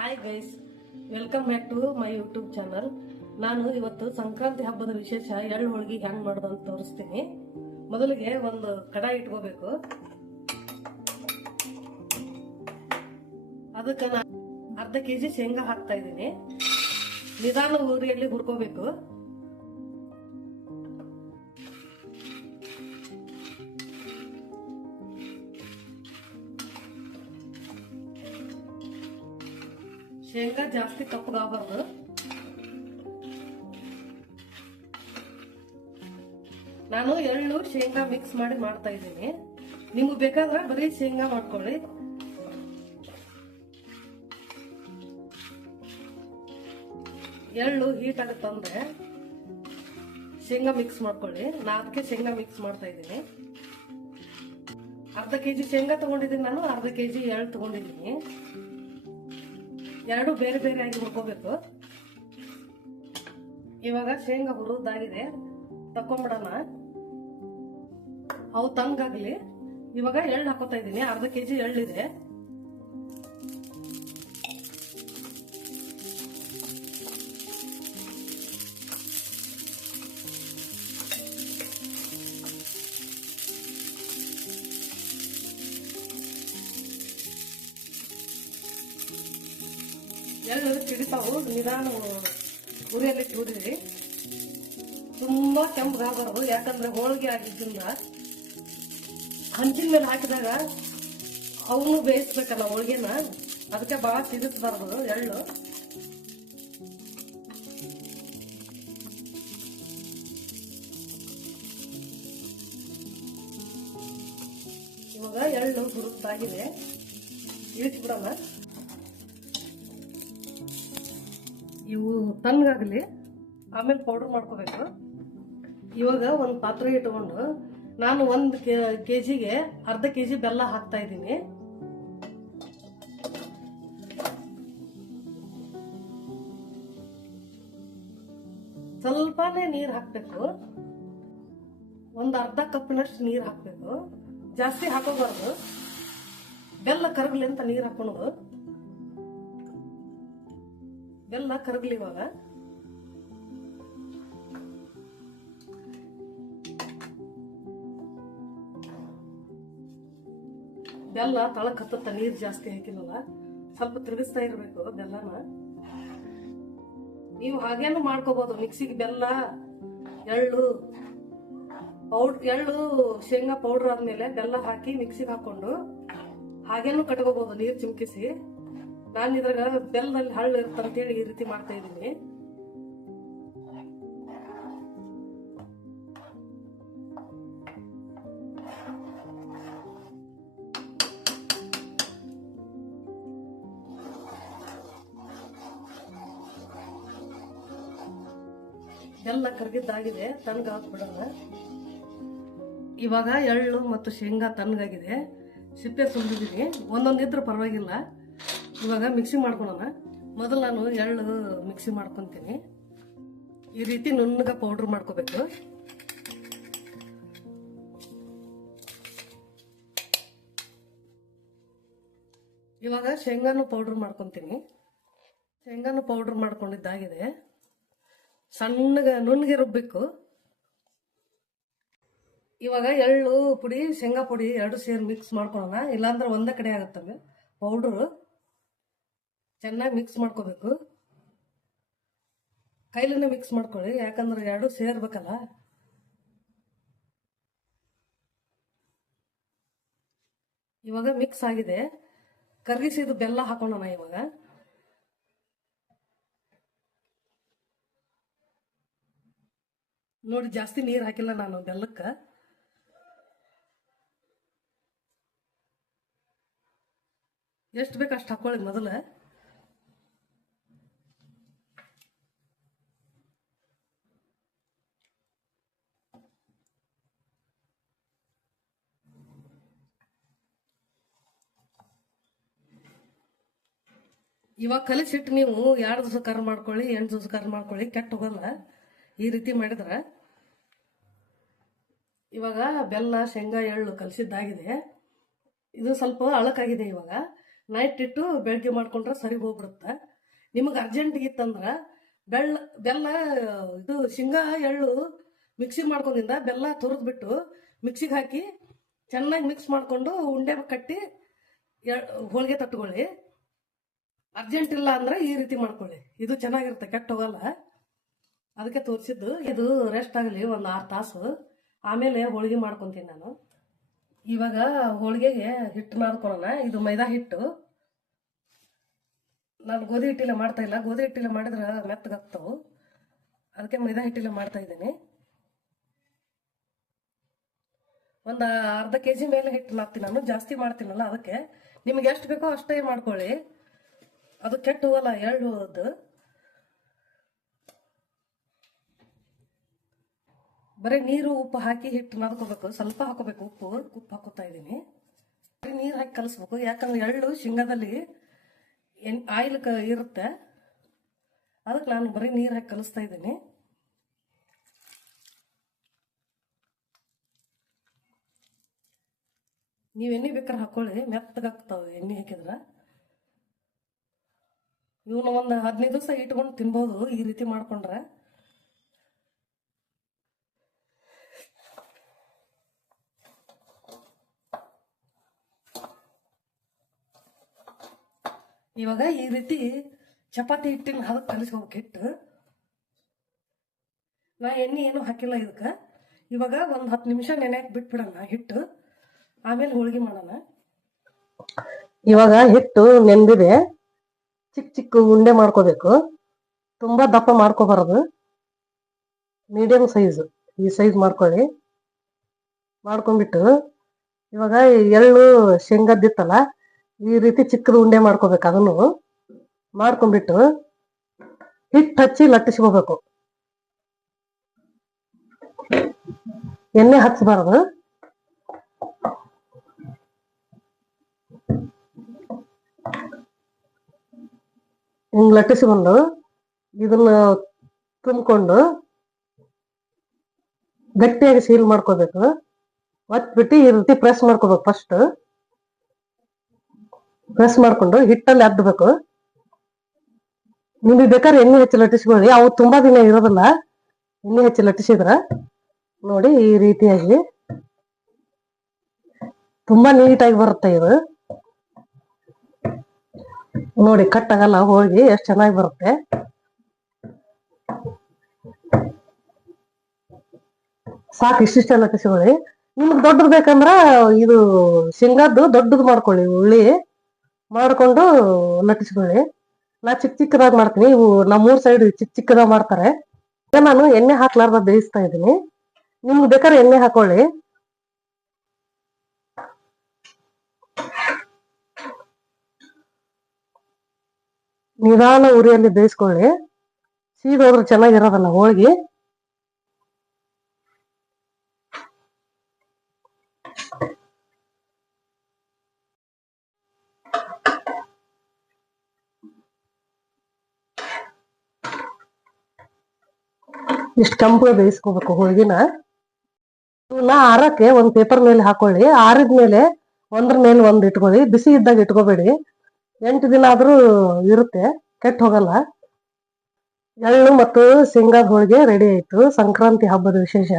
Hi guys, welcome back to my YouTube channel. ನಾನು ಇವತ್ತು ಸಂಕ್ರಾಂತಿ ಹಬ್ಬದ ವಿಶೇಷ ಎಳ್ಳು ಹೋಳಿಗೆ ಹೆಂಗ್ ಮಾಡೋದು ಅಂತ ತೋರಿಸ್ತೀನಿ. ಮೊದಲಿಗೆ ಒಂದು ಕಡಾಯಿ ಇಟ್ಕೋಬೇಕು. ಅದಕ್ಕೆ ನಾನು ಅರ್ಧ ಕೆಜಿ ಶೇಂಗಾ ಹಾಕ್ತಾ ಇದ್ದೀನಿ. ನಿಧಾನ ಉರಿಯಲ್ಲಿ ಹುರ್ಕೋಬೇಕು. ಶೇಂಗಾ ಜಾಸ್ತಿ ಕಪ್ಪಗಾಗಬಾರ್ದು. ನಾನು ಎಳ್ಳು ಶೇಂಗಾ ಮಿಕ್ಸ್ ಮಾಡಿ ಮಾಡ್ತಾ ಇದ್ದೀನಿ. ನಿಮ್ಗೆ ಬೇಕಾದ್ರೆ ಬರೀ ಶೇಂಗಾ ಮಾಡ್ಕೊಳ್ಳಿ. ಎಳ್ಳು ಹೀಟ್ ಆಗುತ್ತಂದ್ರೆ ಶೇಂಗಾ ಮಿಕ್ಸ್ ಮಾಡ್ಕೊಳ್ಳಿ. ನಾ ಅದಕ್ಕೆ ಶೇಂಗಾ ಮಿಕ್ಸ್ ಮಾಡ್ತಾ ಇದ್ದೀನಿ. ಅರ್ಧ ಕೆಜಿ ಶೇಂಗಾ ತಗೊಂಡಿದ್ದೀನಿ, ನಾನು ಅರ್ಧ ಕೆಜಿ ಎಳ್ಳು ತಗೊಂಡಿದ್ದೀನಿ. ಎರಡು ಬೇರೆ ಬೇರೆ ಆಗಿ ಹುರ್ಕೋಬೇಕು. ಇವಾಗ ಶೇಂಗಾ ಹುರಿದಾಗಿದೆ, ತಕೊಂಡ್ಬಿಡೋಣ. ಅವು ತಂಗಾಗ್ಲಿ. ಇವಾಗ ಎಳ್ಳು ಹಾಕೋತಾ ಇದ್ದೀನಿ. ಅರ್ಧ ಕೆಜಿ ಎಳ್ಳಿದೆ. ಎಳ್ಳು ಸಿಡಿತಾವು, ನಿಧಾನ ಉರಿಯಲ್ಲಿ ಹುರಿದ್ರಿ. ತುಂಬಾ ಕೆಂಪಗಾಗಬಾರ್ದು, ಯಾಕಂದ್ರೆ ಹೋಳಿಗೆ ಆಗಿದ್ದರಿಂದ ಹಂಚಿನ ಮೇಲೆ ಹಾಕಿದಾಗ ಅವನು ಬೇಯಿಸ್ಬೇಕಲ್ಲ ಹೋಳಿಗೆನ, ಅದಕ್ಕೆ ಬಹಳ ಸಿಡಿಸಬಾರ್ದು ಎಳ್ಳು. ಇವಾಗ ಎಳ್ಳು ಹುರಿದಾಗಿದೆ, ಇಳಿಸ್ಬಿಡೋಣ. ಇವು ತಣ್ಣಗಾಗಲಿ, ಆಮೇಲೆ ಪೌಡರ್ ಮಾಡ್ಕೋಬೇಕು. ಇವಾಗ ಒಂದು ಪಾತ್ರೆ ಇಟ್ಕೊಂಡು ನಾನು ಒಂದು ಕೆಜಿಗೆ ಅರ್ಧ ಕೆಜಿ ಬೆಲ್ಲ ಹಾಕ್ತಾ ಇದ್ದೀನಿ. ಸ್ವಲ್ಪನೇ ನೀರು ಹಾಕ್ಬೇಕು. ಒಂದು ಅರ್ಧ ಕಪ್ನಷ್ಟು ನೀರು ಹಾಕ್ಬೇಕು, ಜಾಸ್ತಿ ಹಾಕೋಬಾರ್ದು. ಬೆಲ್ಲ ಕರಗಲಿ ಅಂತ ನೀರು ಹಾಕೊಂಡು. ಬೆಲ್ಲ ಕರಗಲಿ. ಇವಾಗ ಬೆಲ್ಲ ತಳಕ್ ಹತ್ತತ್ತ, ನೀರು ಜಾಸ್ತಿ ಹಾಕಿಲ್ಲಲ್ಲ. ಸ್ವಲ್ಪ ತಿರುಗಿಸ್ತಾ ಇರ್ಬೇಕು ಬೆಲ್ಲನ. ನೀವು ಹಾಗೇನು ಮಾಡ್ಕೋಬಹುದು. ಮಿಕ್ಸಿಗೆ ಬೆಲ್ಲ, ಎಳ್ಳು ಶೇಂಗಾ ಪೌಡರ್ ಆದ್ಮೇಲೆ ಬೆಲ್ಲ ಹಾಕಿ ಮಿಕ್ಸಿಗೆ ಹಾಕೊಂಡು ಹಾಗೇನು ಕಟ್ಕೋಬಹುದು ನೀರು ಚಿಮ್ಕಿಸಿ. ನಾನು ಇದ್ರಾಗ ಬೆಲ್ಲದಲ್ಲಿ ಹಳ್ಳು ಇರ್ತಂತೇಳಿ ಈ ರೀತಿ ಮಾಡ್ತಾ ಇದ್ದೀನಿ. ಬೆಲ್ಲ ಕರಗಿದ್ದಾಗಿದೆ, ತಣ್ಣಗೆ ಹಾಕ್ಬಿಡೋಣ. ಇವಾಗ ಎಳ್ಳು ಮತ್ತು ಶೇಂಗಾ ತಣ್ಣಗಾಗಿದೆ, ಸಿಪ್ಪೆ ಸುಲಿದಿದ್ದೀನಿ. ಒಂದೊಂದಿದ್ರೆ ಪರವಾಗಿಲ್ಲ. ಇವಾಗ ಮಿಕ್ಸಿ ಮಾಡ್ಕೊಳ್ಳೋಣ. ಮೊದಲು ನಾನು ಎಳ್ಳು ಮಿಕ್ಸಿ ಮಾಡ್ಕೊತೀನಿ. ಈ ರೀತಿ ನುಣ್ಣಗೆ ಪೌಡ್ರ್ ಮಾಡ್ಕೋಬೇಕು. ಇವಾಗ ಶೇಂಗಾನು ಪೌಡ್ರ್ ಮಾಡ್ಕೊತೀನಿ. ಶೇಂಗಾನು ಪೌಡ್ರ್ ಮಾಡ್ಕೊಂಡಿದ್ದಾಗಿದೆ. ಸಣ್ಣಗೆ ನುಣ್ಣಗೆ ರುಬ್ಬೇಕು. ಇವಾಗ ಎಳ್ಳು ಪುಡಿ ಶೇಂಗಾ ಪುಡಿ ಎರಡು ಸೇರಿ ಮಿಕ್ಸ್ ಮಾಡ್ಕೊಳ್ಳೋಣ, ಇಲ್ಲಾಂದ್ರೆ ಒಂದೇ ಕಡೆ ಆಗುತ್ತವೆ. ಪೌಡ್ರು ಚೆನ್ನಾಗಿ ಮಿಕ್ಸ್ ಮಾಡ್ಕೋಬೇಕು. ಕೈಲೇ ಮಿಕ್ಸ್ ಮಾಡ್ಕೊಳ್ಳಿ, ಯಾಕಂದ್ರೆ ಎರಡು ಸೇರ್ಬೇಕಲ್ಲ. ಇವಾಗ ಮಿಕ್ಸ್ ಆಗಿದೆ. ಕರಗಿಸಿದ ಬೆಲ್ಲ ಹಾಕೋಣ. ಇವಾಗ ನೋಡಿ, ಜಾಸ್ತಿ ನೀರು ಹಾಕಿಲ್ಲ ನಾನು ಬೆಲ್ಲಕ್ಕೆ. ಎಷ್ಟು ಬೇಕು ಅಷ್ಟು ಹಾಕೊಳ್ಳಿ ಮೊದಲು. ಇವಾಗ ಕಲಿಸಿಟ್ಟು ನೀವು 2 ದಿವಸ ಕರ್ ಮಾಡ್ಕೊಳ್ಳಿ, 8 ದಿವಸ ಕರ್ ಮಾಡ್ಕೊಳ್ಳಿ, ಕೆಟ್ಟ ಹೋಗಲ್ಲ ಈ ರೀತಿ ಮಾಡಿದ್ರೆ. ಇವಾಗ ಬೆಲ್ಲ ಶೇಂಗಾ ಎಳ್ಳು ಕಲಸಿದ್ದಾಗಿದೆ. ಇದು ಸ್ವಲ್ಪ ಅಳಕಾಗಿದೆ. ಇವಾಗ ನೈಟ್ ಇಟ್ಟು ಬೆಳಗ್ಗೆ ಮಾಡ್ಕೊಂಡ್ರೆ ಸರಿ ಹೋಗ್ಬಿಡುತ್ತೆ. ನಿಮಗೆ ಅರ್ಜೆಂಟ್ ಇತ್ತಂದ್ರೆ ಬೆಲ್ಲ ಇದು ಶೇಂಗಾ ಎಳ್ಳು ಮಿಕ್ಸಿ ಮಾಡ್ಕೊಂಡಿಂದ ಬೆಲ್ಲ ತುರಿದ್ಬಿಟ್ಟು ಮಿಕ್ಸಿಗೆ ಹಾಕಿ ಚೆನ್ನಾಗಿ ಮಿಕ್ಸ್ ಮಾಡಿಕೊಂಡು ಉಂಡೆ ಕಟ್ಟಿ ಹೋಳಿಗೆ ತಟ್ಕೊಳ್ಳಿ. ಅರ್ಜೆಂಟ್ ಇಲ್ಲ ಅಂದ್ರೆ ಈ ರೀತಿ ಮಾಡ್ಕೊಳ್ಳಿ, ಇದು ಚೆನ್ನಾಗಿರುತ್ತೆ, ಕೆಟ್ಟ ಹೋಗಲ್ಲ. ಅದಕ್ಕೆ ತೋರಿಸಿದ್ದು. ಇದು ರೆಸ್ಟ್ ಆಗಲಿ ಒಂದು 6 ತಾಸು, ಆಮೇಲೆ ಹೋಳಿಗೆ ಮಾಡ್ಕೊತೀನಿ ನಾನು. ಇವಾಗ ಹೋಳಿಗೆಗೆ ಹಿಟ್ಟು ಮಾಡ್ಕೊಳ್ಳೋಣ. ಇದು ಮೈದಾ ಹಿಟ್ಟು. ನಾನು ಗೋಧಿ ಹಿಟ್ಟಿಲ್ಲ ಮಾಡ್ತಾ ಇಲ್ಲ, ಗೋಧಿ ಹಿಟ್ಟಿಲ್ಲ ಮಾಡಿದ್ರೆ ಮೆತ್ತಗಾಗ್ತಾವು, ಅದಕ್ಕೆ ಮೈದಾ ಹಿಟ್ಟಿಲ್ಲ ಮಾಡ್ತಾ ಇದ್ದೀನಿ. ಒಂದು ಅರ್ಧ kg ಮೇಲೆ ಹಿಟ್ಟು ಹಾಕ್ತೀನಿ ನಾನು, ಜಾಸ್ತಿ ಮಾಡ್ತೀನಲ್ಲ ಅದಕ್ಕೆ. ನಿಮ್ಗೆ ಎಷ್ಟು ಬೇಕೋ ಅಷ್ಟೇ ಮಾಡ್ಕೊಳ್ಳಿ, ಅದು ಕೆಟ್ಟು ಹೋಗಲ್ಲ ಎಳ್ಳುವುದು. ಬರೀ ನೀರು ಉಪ್ಪು ಹಾಕಿ ಹಿಟ್ಟು ನಾದ್ಕೋಬೇಕು, ಸ್ವಲ್ಪ ಹಾಕೋಬೇಕು, ಉಪ್ಪು ಹಾಕೋತಾ ಇದ್ದೀನಿ. ಬರೀ ನೀರು ಹಾಕಿ ಕಲಿಸ್ಬೇಕು, ಯಾಕಂದ್ರೆ ಎಳ್ಳು ಶೇಂಗಾದಲ್ಲಿ ಆಯಿಲ್ ಇರುತ್ತೆ, ಅದಕ್ಕೆ ನಾನು ಬರೀ ನೀರು ಹಾಕಿ ಕಲಿಸ್ತಾ ಇದ್ದೀನಿ. ನೀವು ಎಣ್ಣೆ ಬೇಕಾದ್ರೆ ಹಾಕೊಳ್ಳಿ, ಮೆತ್ತಗಾಗ್ತಾವೆ ಎಣ್ಣೆ ಹಾಕಿದ್ರೆ. ಇವನ್ನ ಒಂದು 15 ದಿವಸ ಇಟ್ಕೊಂಡು ತಿನ್ಬೋದು ಈ ರೀತಿ ಮಾಡ್ಕೊಂಡ್ರೆ. ಇವಾಗ ಈ ರೀತಿ ಚಪಾತಿ ಹಿಟ್ಟಿನ ಹದಕ್ಕೆ ಕಲಿಸ್ಕೋಬೇಕು ಹಿಟ್ಟು. ನಾ ಎಣ್ಣೆ ಏನು ಹಾಕಿಲ್ಲ ಇದಕ್ಕೆ. ಇವಾಗ ಒಂದು 10 ನಿಮಿಷ ನೆನೆಯಕ್ಕೆ ಬಿಟ್ಬಿಡೋಣ ಹಿಟ್ಟು, ಆಮೇಲೆ ಹೋಳಿಗೆ ಮಾಡೋಣ. ಇವಾಗ ಹಿಟ್ಟು ನೆಂದಿದೆ, ಚಿಕ್ಕ ಚಿಕ್ಕ ಉಂಡೆ ಮಾಡ್ಕೋಬೇಕು, ತುಂಬಾ ದಪ್ಪ ಮಾಡ್ಕೋಬಾರದು, ಮೀಡಿಯಂ ಸೈಜ್ ಈ ಸೈಜ್ ಮಾಡ್ಕೊಳ್ಳಿ. ಮಾಡ್ಕೊಂಡ್ಬಿಟ್ಟು ಇವಾಗ ಎಳ್ಳು ಶೇಂಗದ್ದಿತ್ತಲ್ಲ, ಈ ರೀತಿ ಚಿಕ್ಕದು ಉಂಡೆ ಮಾಡ್ಕೋಬೇಕು. ಅದನ್ನು ಮಾಡ್ಕೊಂಡ್ಬಿಟ್ಟು ಹಿಟ್ಟು ಹಚ್ಚಿ ಲಟ್ಟಿಸ್ಕೋಬೇಕು, ಎಣ್ಣೆ ಹಚ್ಚಬಾರದು. ಹಿಂಗ್ ಲಟ್ಟಿಸ್ಕೊಂಡು ಇದನ್ನ ತುಂಬಿಕೊಂಡು ಗಟ್ಟಿಯಾಗಿ ಸೀಲ್ ಮಾಡ್ಕೋಬೇಕು. ಒತ್ಬಿಟ್ಟು ಈ ರೀತಿ ಪ್ರೆಸ್ ಮಾಡ್ಕೋಬೇಕು. ಫಸ್ಟ್ ಪ್ರೆಸ್ ಮಾಡ್ಕೊಂಡು ಹಿಟ್ಟಲ್ಲಿ ಅದ್ದಬೇಕು. ನಿಮಗೆ ಬೇಕಾದ್ರೆ ಎಣ್ಣೆ ಹಚ್ಚಿ ಲಟ್ಟಿಸ್ಕೊಳ್ಳಿ, ಅವು ತುಂಬಾ ದಿನ ಇರೋದಿಲ್ಲ. ಎಣ್ಣೆ ಹಚ್ಚಿ ಲಟ್ಟಿಸಿದ್ರ ನೋಡಿ ಈ ರೀತಿಯಾಗಿ ತುಂಬಾ ನೀಟಾಗಿ ಬರುತ್ತೆ. ಇದು ನೋಡಿ, ಕಟ್ ಆಗಲ್ಲ, ಹೋಳಿಗೆ ಎಷ್ಟು ಚೆನ್ನಾಗಿ ಬರುತ್ತೆ. ಸಾಕು, ಇಷ್ಟಿಷ್ಟ ಲಟ್ಟಿಸ್ಕೊಳ್ಳಿ. ನಿಮ್ಗೆ ದೊಡ್ಡದು ಬೇಕಂದ್ರ ಇದು ಶೇಂಗಾದ್ದು ದೊಡ್ಡದು ಮಾಡ್ಕೊಳ್ಳಿ, ಉಳ್ಳಿ ಮಾಡ್ಕೊಂಡು ಲಟ್ಟಿಸ್ಕೊಳ್ಳಿ. ನಾ ಚಿಕ್ಕ ಚಿಕ್ಕದಾಗಿ ಮಾಡ್ತೀನಿ, ಇವು ನಮ್ಮೂರ್ ಸೈಡ್ ಚಿಕ್ಕ ಚಿಕ್ಕದಾಗಿ ಮಾಡ್ತಾರೆ. ನಾನು ಎಣ್ಣೆ ಹಾಕ್ಲಾರ್ದ ಬೇಯಿಸ್ತಾ ಇದ್ದೀನಿ. ನಿಮ್ಗೆ ಬೇಕಾದ್ರೆ ಎಣ್ಣೆ ಹಾಕೊಳ್ಳಿ. ನಿಧಾನ ಉರಿಯಲ್ಲಿ ಬೇಯಿಸ್ಕೊಳ್ಳಿ, ಸೀದೋದ್ರೆ ಚೆನ್ನಾಗಿರೋದಲ್ಲ ಹೋಳಿಗೆ. ಇಷ್ಟು ಕೆಂಪು ಬೇಯಿಸ್ಕೋಬೇಕು ಹೋಳಿಗೆನ. ಆರಕ್ಕೆ ಒಂದು ಪೇಪರ್ ಮೇಲೆ ಹಾಕೊಳ್ಳಿ, ಆರಿದ್ಮೇಲೆ ಒಂದ್ರ ಮೇಲೆ ಒಂದು ಇಟ್ಕೊಳ್ಳಿ. ಬಿಸಿ ಇದ್ದಾಗ ಇಟ್ಕೋಬೇಡಿ, 8 ದಿನ ಆದ್ರೂ ಇರುತ್ತೆ, ಕೆಟ್ಟ ಹೋಗಲ್ಲ. ಎಳ್ಳು ಮತ್ತು ಶೇಂಗಾದ ಹೋಳಿಗೆ ರೆಡಿ ಆಯ್ತು. ಸಂಕ್ರಾಂತಿ ಹಬ್ಬದ ವಿಶೇಷ.